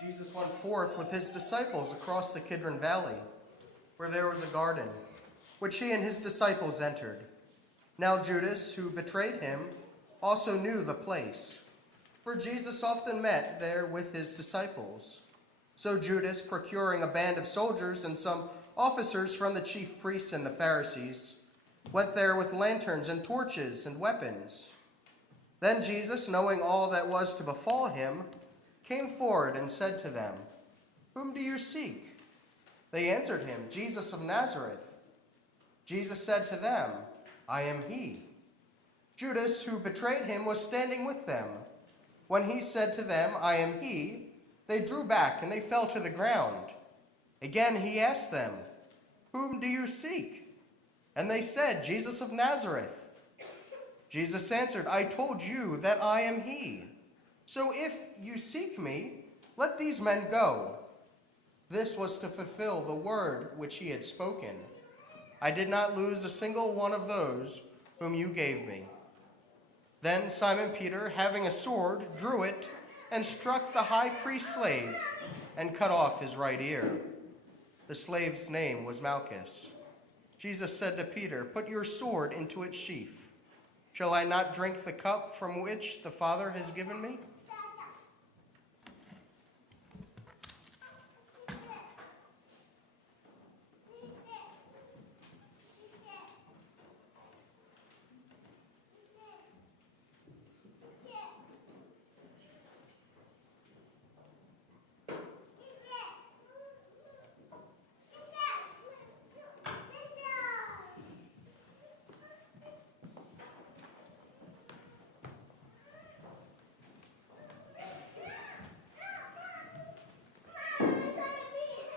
Jesus went forth with his disciples across the Kidron Valley, where there was a garden, which he and his disciples entered. Now Judas, who betrayed him, also knew the place, for Jesus often met there with his disciples. So Judas, procuring a band of soldiers and some officers from the chief priests and the Pharisees, went there with lanterns and torches and weapons. Then Jesus, knowing all that was to befall him, came forward and said to them, "Whom do you seek?" They answered him, "Jesus of Nazareth." Jesus said to them, "I am he." Judas, who betrayed him, was standing with them. When he said to them, "I am he," they drew back and they fell to the ground. Again he asked them, "Whom do you seek?" And they said, "Jesus of Nazareth." Jesus answered, "I told you that I am he. So if you seek me, let these men go." This was to fulfill the word which he had spoken. "I did not lose a single one of those whom you gave me." Then Simon Peter, having a sword, drew it and struck the high priest's slave and cut off his right ear. The slave's name was Malchus. Jesus said to Peter, "Put your sword into its sheath. Shall I not drink the cup from which the Father has given me?"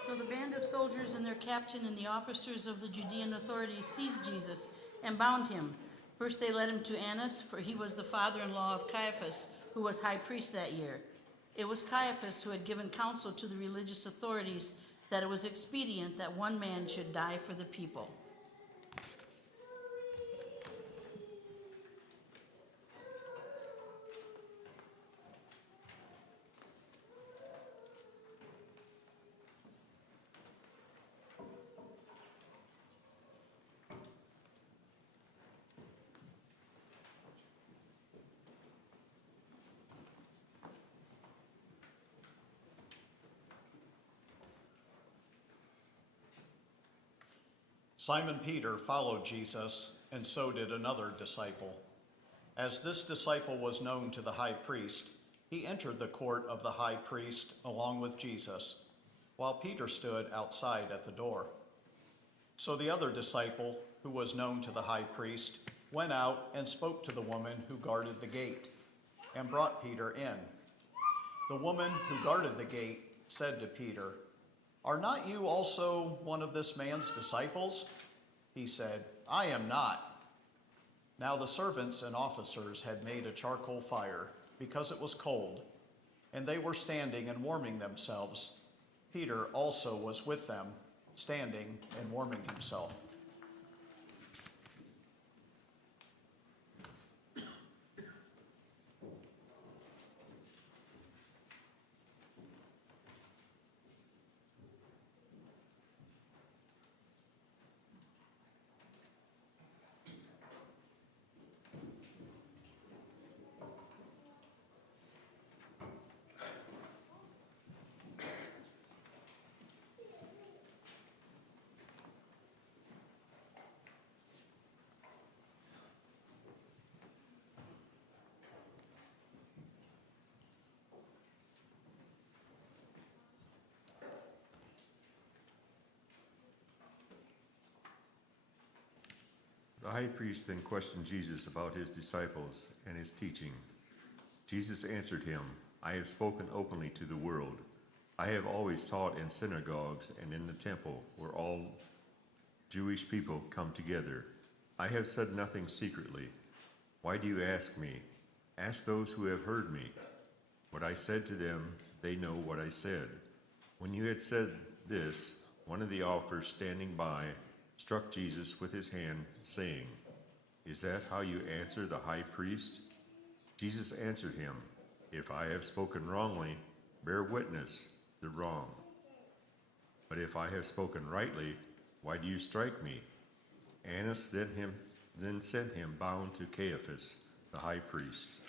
So the band of soldiers and their captain and the officers of the Judean authorities seized Jesus and bound him. First they led him to Annas, for he was the father-in-law of Caiaphas, who was high priest that year. It was Caiaphas who had given counsel to the religious authorities that it was expedient that one man should die for the people. Simon Peter followed Jesus, and so did another disciple. As this disciple was known to the high priest, he entered the court of the high priest along with Jesus, while Peter stood outside at the door. So the other disciple, who was known to the high priest, went out and spoke to the woman who guarded the gate, and brought Peter in. The woman who guarded the gate said to Peter, "Are not you also one of this man's disciples?" He said, "I am not." Now the servants and officers had made a charcoal fire because it was cold, and they were standing and warming themselves. Peter also was with them, standing and warming himself. The high priest then questioned Jesus about his disciples and his teaching. Jesus answered him, "I have spoken openly to the world. I have always taught in synagogues and in the temple where all Jewish people come together. I have said nothing secretly. Why do you ask me? Ask those who have heard me. What I said to them, they know what I said." When you had said this, one of the officers standing by struck Jesus with his hand, saying, "Is that how you answer the high priest?" Jesus answered him, "If I have spoken wrongly, Bear witness, the wrong. But if I have spoken rightly, why do you strike me? Annas then sent him bound to Caiaphas, the high priest.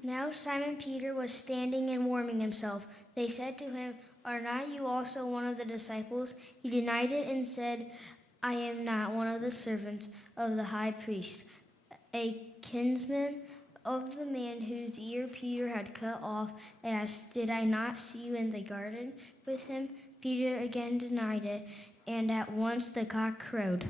Now Simon Peter was standing and warming himself. They said to him, "Are not you also one of the disciples?" He denied it and said, "I am not one of the servants of the high priest." A kinsman of the man whose ear Peter had cut off asked, "Did I not see you in the garden with him?" Peter again denied it, and at once the cock crowed.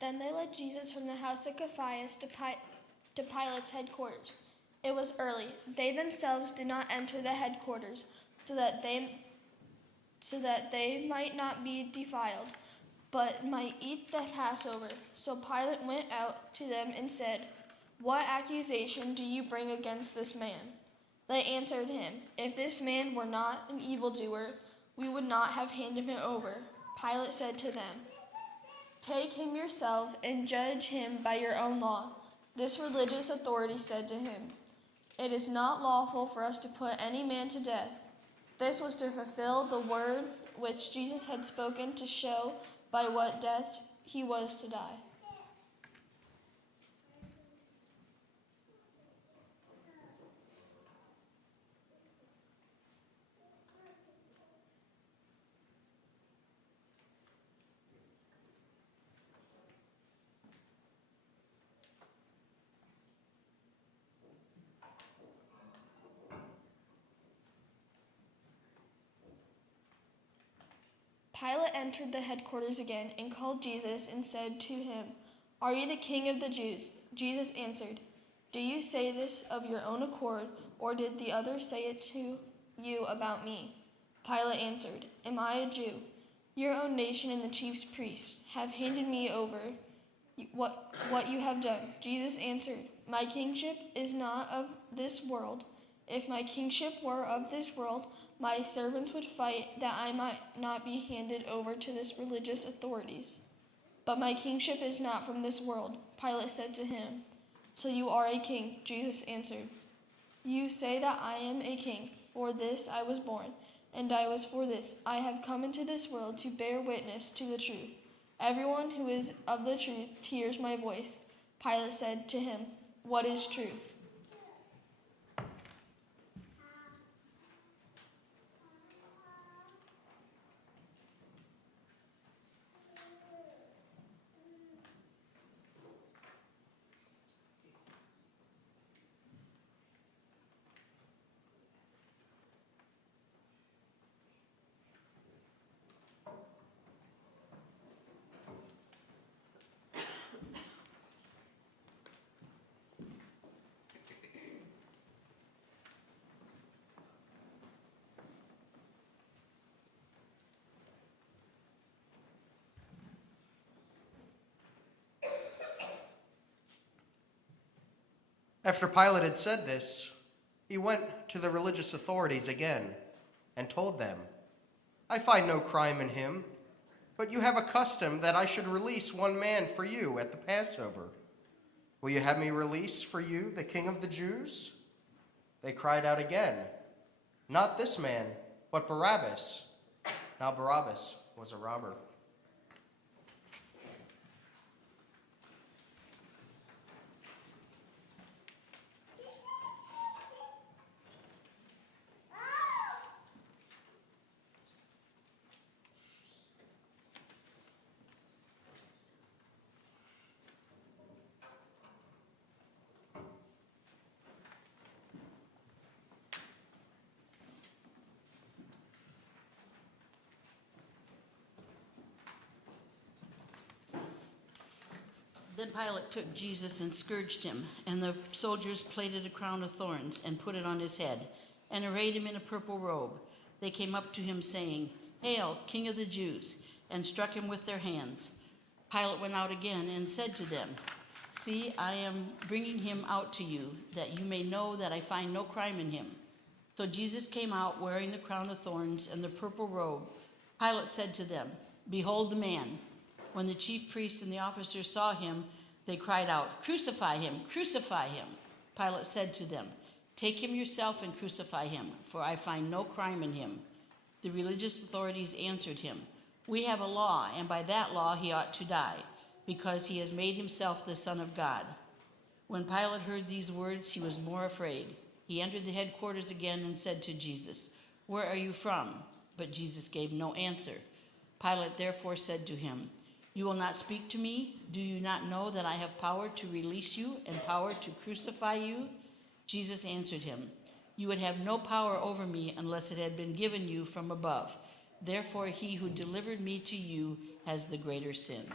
Then they led Jesus from the house of Defiance to Pilate's headquarters. It was early. They themselves did not enter the headquarters, so that they might not be defiled, but might eat the Passover. So Pilate went out to them and said, "What accusation do you bring against this man?" They answered him, "If this man were not an evildoer, we would not have handed him over." Pilate said to them, "Take him yourself and judge him by your own law." This religious authority said to him, "It is not lawful for us to put any man to death." This was to fulfill the word which Jesus had spoken, to show by what death he was to die. Pilate entered the headquarters again and called Jesus and said to him, "Are you the king of the Jews?" Jesus answered, "Do you say this of your own accord, or did the others say it to you about me?" Pilate answered, "Am I a Jew? Your own nation and the chief priests have handed me over what you have done." Jesus answered, "My kingship is not of this world. If my kingship were of this world, my servants would fight that I might not be handed over to this religious authorities. But my kingship is not from this world." Pilate said to him, "So you are a king?" Jesus answered, "You say that I am a king. For this I was born, and for this I have come into this world, to bear witness to the truth. Everyone who is of the truth hears my voice." Pilate said to him, "What is truth?" After Pilate had said this, he went to the religious authorities again and told them, "I find no crime in him, but you have a custom that I should release one man for you at the Passover. Will you have me release for you the King of the Jews?" They cried out again, "Not this man, but Barabbas." Now Barabbas was a robber. Then Pilate took Jesus and scourged him, and the soldiers plaited a crown of thorns and put it on his head, and arrayed him in a purple robe. They came up to him, saying, "Hail, King of the Jews!" and struck him with their hands. Pilate went out again and said to them, "See, I am bringing him out to you, that you may know that I find no crime in him." So Jesus came out wearing the crown of thorns and the purple robe. Pilate said to them, "Behold the man." When the chief priests and the officers saw him, they cried out, "Crucify him! Crucify him!" Pilate said to them, "Take him yourself and crucify him, for I find no crime in him." The religious authorities answered him, "We have a law, and by that law he ought to die, because he has made himself the Son of God." When Pilate heard these words, he was more afraid. He entered the headquarters again and said to Jesus, "Where are you from?" But Jesus gave no answer. Pilate therefore said to him, "You will not speak to me? Do you not know that I have power to release you and power to crucify you?" Jesus answered him, "You would have no power over me unless it had been given you from above. Therefore he who delivered me to you has the greater sin."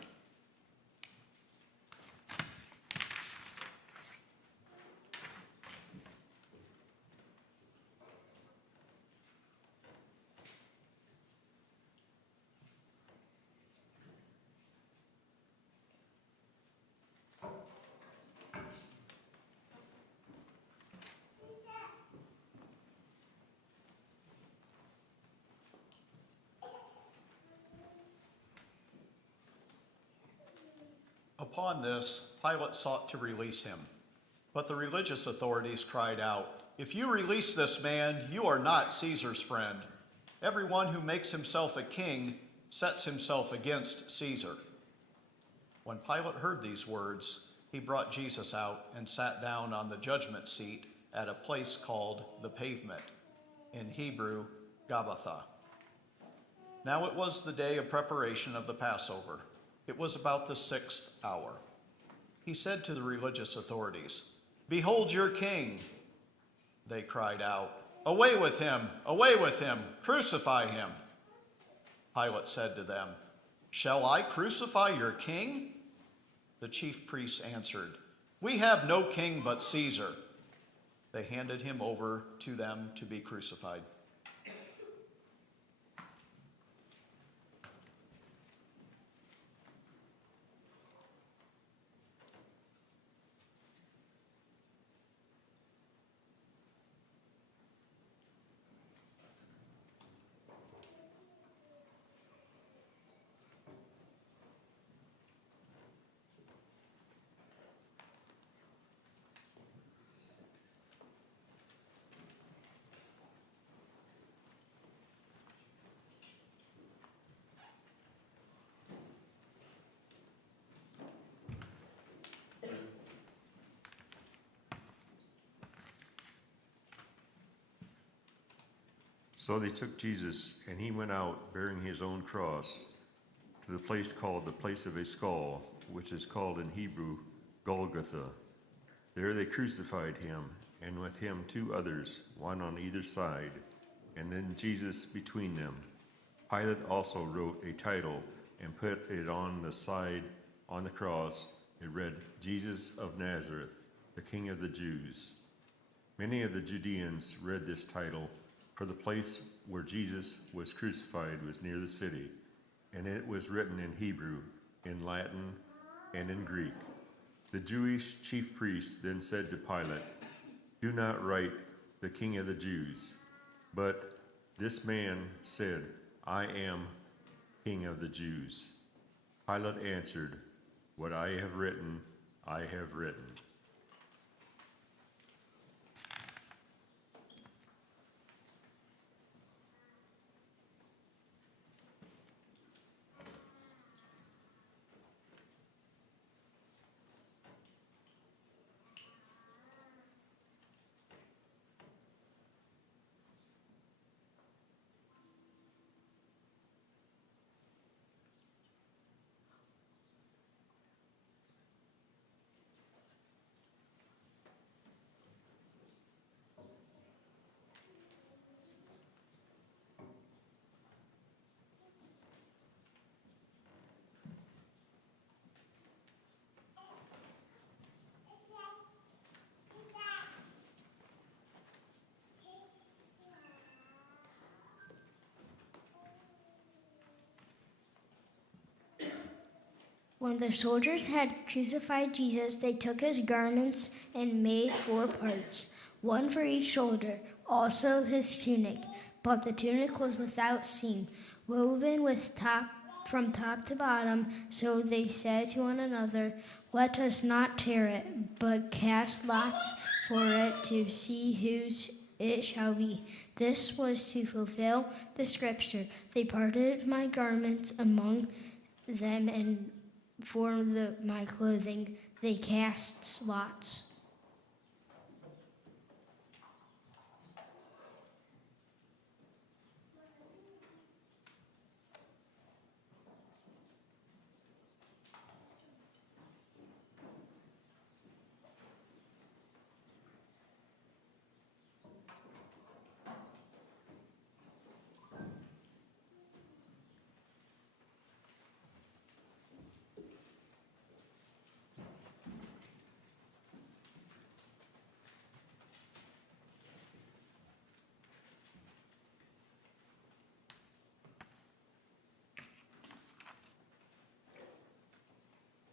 Upon this, Pilate sought to release him. But the religious authorities cried out, "If you release this man, you are not Caesar's friend. Everyone who makes himself a king sets himself against Caesar." When Pilate heard these words, he brought Jesus out and sat down on the judgment seat at a place called the Pavement, in Hebrew, Gabbatha. Now it was the day of preparation of the Passover. It was about the 6th hour. He said to the religious authorities, "Behold your king." They cried out, "Away with him! Away with him! Crucify him!" Pilate said to them, "Shall I crucify your king?" The chief priests answered, "We have no king but Caesar." They handed him over to them to be crucified. So they took Jesus, and he went out bearing his own cross to the place called the place of a skull, which is called in Hebrew Golgotha. There they crucified him, and with him 2 others, one on either side, and then Jesus between them. Pilate also wrote a title and put it on the side on the cross. It read, "Jesus of Nazareth, the King of the Jews." Many of the Judeans read this title, for the place where Jesus was crucified was near the city, and it was written in Hebrew, in Latin, and in Greek. The Jewish chief priests then said to Pilate, "Do not write, 'The King of the Jews,' but this man said, 'I am King of the Jews.'" Pilate answered, "What I have written, I have written." When the soldiers had crucified Jesus, they took his garments and made 4 parts, one for each shoulder, also his tunic. But the tunic was without seam, woven from top to bottom. So they said to one another, "Let us not tear it, but cast lots for it to see whose it shall be." This was to fulfill the scripture. They parted my garments among them, and for my clothing they cast lots.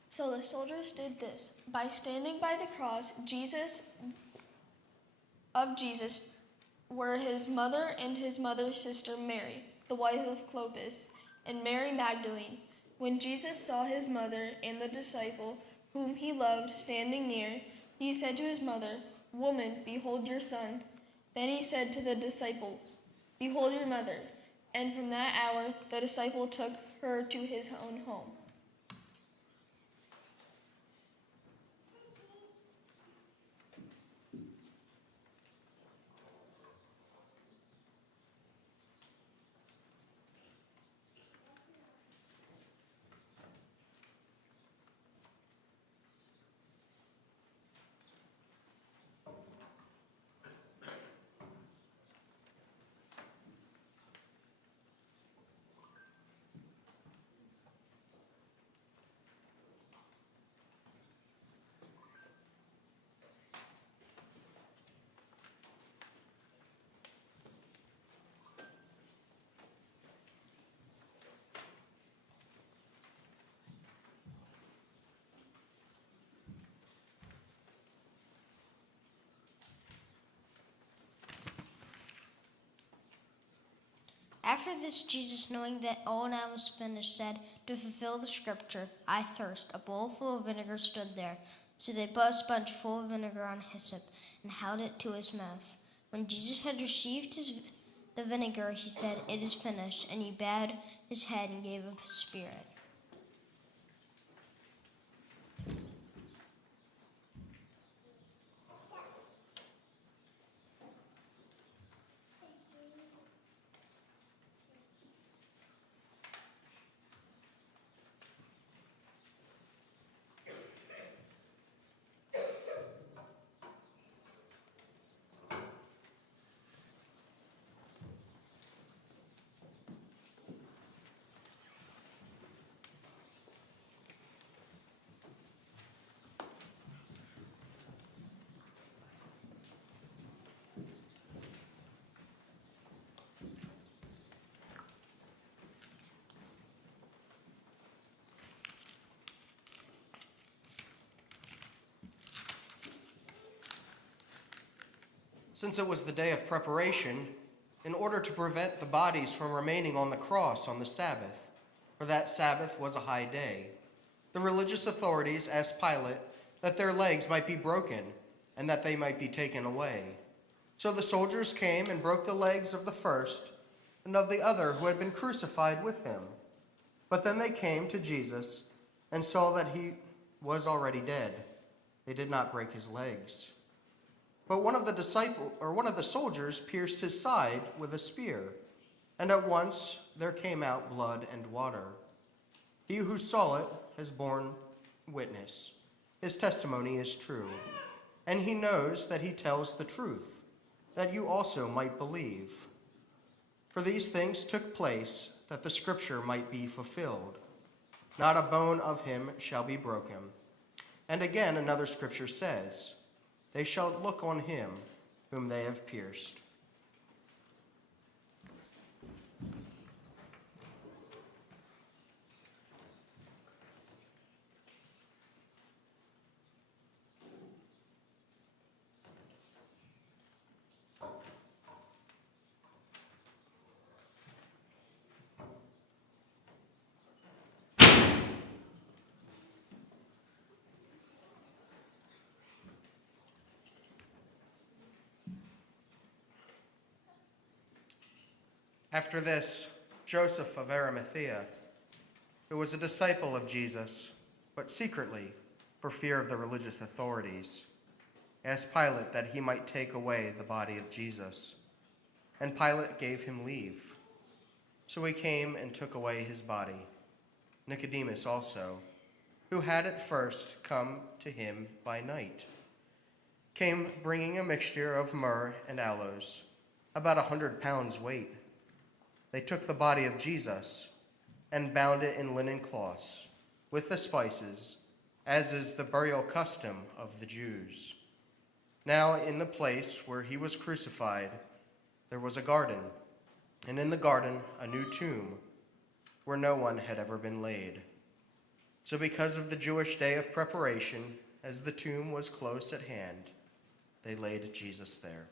So the soldiers did this. By standing by the cross, Jesus were his mother and his mother's sister Mary, the wife of Clopas, and Mary Magdalene. When Jesus saw his mother and the disciple whom he loved standing near, he said to his mother, "Woman, behold your son." Then he said to the disciple, "Behold your mother." And from that hour the disciple took her to his own home. After this, Jesus, knowing that all now was finished, said, to fulfill the scripture, "I thirst." A bowl full of vinegar stood there. So they put a sponge full of vinegar on hyssop and held it to his mouth. When Jesus had received the vinegar, he said, "It is finished," and he bowed his head and gave up his spirit. since it was the day of preparation, in order to prevent the bodies from remaining on the cross on the Sabbath, for that Sabbath was a high day. The religious authorities asked Pilate that their legs might be broken and that they might be taken away. So the soldiers came and broke the legs of the first and of the other who had been crucified with him. But then they came to Jesus and saw that he was already dead. They did not break his legs. But one of the soldiers pierced his side with a spear, and at once there came out blood and water. He who saw it has borne witness. His testimony is true, and he knows that he tells the truth, that you also might believe. For these things took place that the scripture might be fulfilled. Not a bone of him shall be broken. And again another scripture says, they shall look on him whom they have pierced. After this, Joseph of Arimathea, who was a disciple of Jesus, but secretly, for fear of the religious authorities, asked Pilate that he might take away the body of Jesus. And Pilate gave him leave. So he came and took away his body. Nicodemus also, who had at first come to him by night, came bringing a mixture of myrrh and aloes, about 100 pounds weight. They took the body of Jesus and bound it in linen cloths with the spices, as is the burial custom of the Jews. Now in the place where he was crucified, there was a garden, and in the garden a new tomb where no one had ever been laid. So because of the Jewish day of preparation, as the tomb was close at hand, they laid Jesus there.